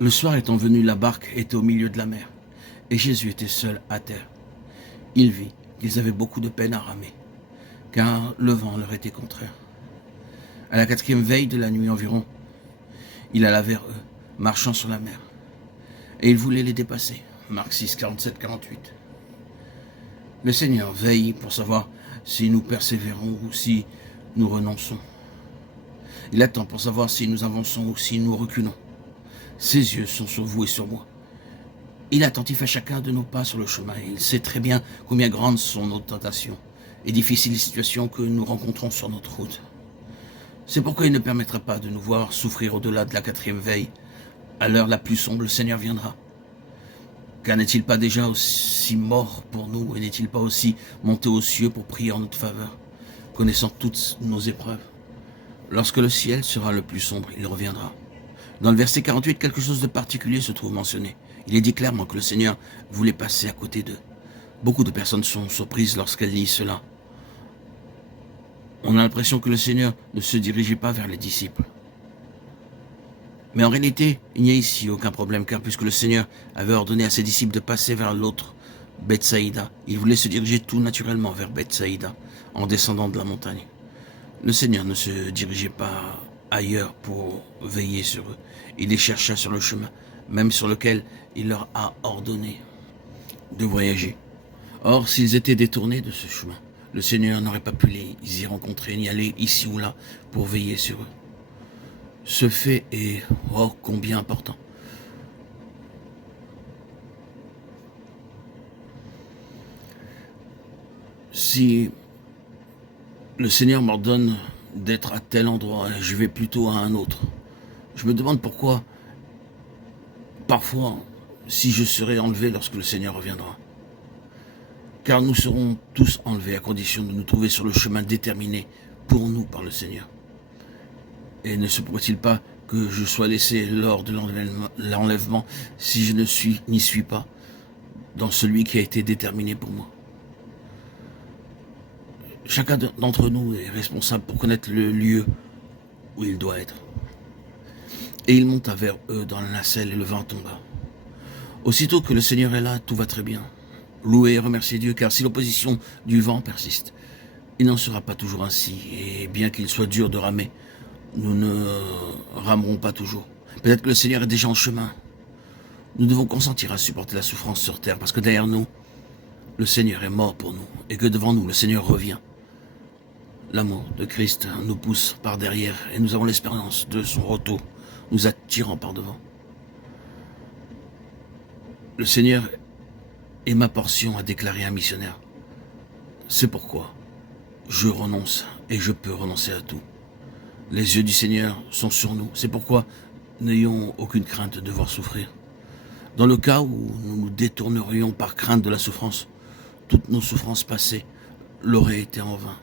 Le soir étant venu, la barque était au milieu de la mer, et Jésus était seul à terre. Il vit qu'ils avaient beaucoup de peine à ramer, car le vent leur était contraire. À la 4e veille de la nuit environ, il alla vers eux, marchant sur la mer, et il voulait les dépasser. Marc 6, 47, 48. Le Seigneur veille pour savoir si nous persévérons ou si nous renonçons. Il attend pour savoir si nous avançons ou si nous reculons. Ses yeux sont sur vous et sur moi. Il est attentif à chacun de nos pas sur le chemin. Il sait très bien combien grandes sont nos tentations et difficiles les situations que nous rencontrons sur notre route. C'est pourquoi il ne permettra pas de nous voir souffrir au-delà de la 4e veille. À l'heure la plus sombre, le Seigneur viendra. Car n'est-il pas déjà aussi mort pour nous et n'est-il pas aussi monté aux cieux pour prier en notre faveur, connaissant toutes nos épreuves? Lorsque le ciel sera le plus sombre, il reviendra. Dans le verset 48, quelque chose de particulier se trouve mentionné. Il est dit clairement que le Seigneur voulait passer à côté d'eux. Beaucoup de personnes sont surprises lorsqu'elles lisent cela. On a l'impression que le Seigneur ne se dirigeait pas vers les disciples. Mais en réalité, il n'y a ici aucun problème, car puisque le Seigneur avait ordonné à ses disciples de passer vers l'autre, Bethsaïda, il voulait se diriger tout naturellement vers Bethsaïda, en descendant de la montagne. Le Seigneur ne se dirigeait pas ailleurs pour veiller sur eux. Il les chercha sur le chemin, même sur lequel il leur a ordonné de voyager. Or, s'ils étaient détournés de ce chemin, le Seigneur n'aurait pas pu les y rencontrer, ni aller ici ou là pour veiller sur eux. Ce fait est, oh, combien important. Si le Seigneur m'ordonne d'être à tel endroit, je vais plutôt à un autre. Je me demande pourquoi, parfois, si je serai enlevé lorsque le Seigneur reviendra. Car nous serons tous enlevés à condition de nous trouver sur le chemin déterminé pour nous par le Seigneur. Et ne se pourrait-il pas que je sois laissé lors de l'enlèvement si je n'y suis pas dans celui qui a été déterminé pour moi? Chacun d'entre nous est responsable pour connaître le lieu où il doit être. Et il monta vers eux dans la nacelle et le vent tomba. Aussitôt que le Seigneur est là, tout va très bien. Louez et remerciez Dieu, car si l'opposition du vent persiste, il n'en sera pas toujours ainsi. Et bien qu'il soit dur de ramer, nous ne ramerons pas toujours. Peut-être que le Seigneur est déjà en chemin. Nous devons consentir à supporter la souffrance sur terre, parce que derrière nous, le Seigneur est mort pour nous, et que devant nous, le Seigneur revient. L'amour de Christ nous pousse par derrière, et nous avons l'espérance de son retour, nous attirant par devant. Le Seigneur est ma portion, a déclaré un missionnaire. C'est pourquoi je renonce, et je peux renoncer à tout. Les yeux du Seigneur sont sur nous. C'est pourquoi n'ayons aucune crainte de devoir souffrir. Dans le cas où nous nous détournerions par crainte de la souffrance, toutes nos souffrances passées l'auraient été en vain.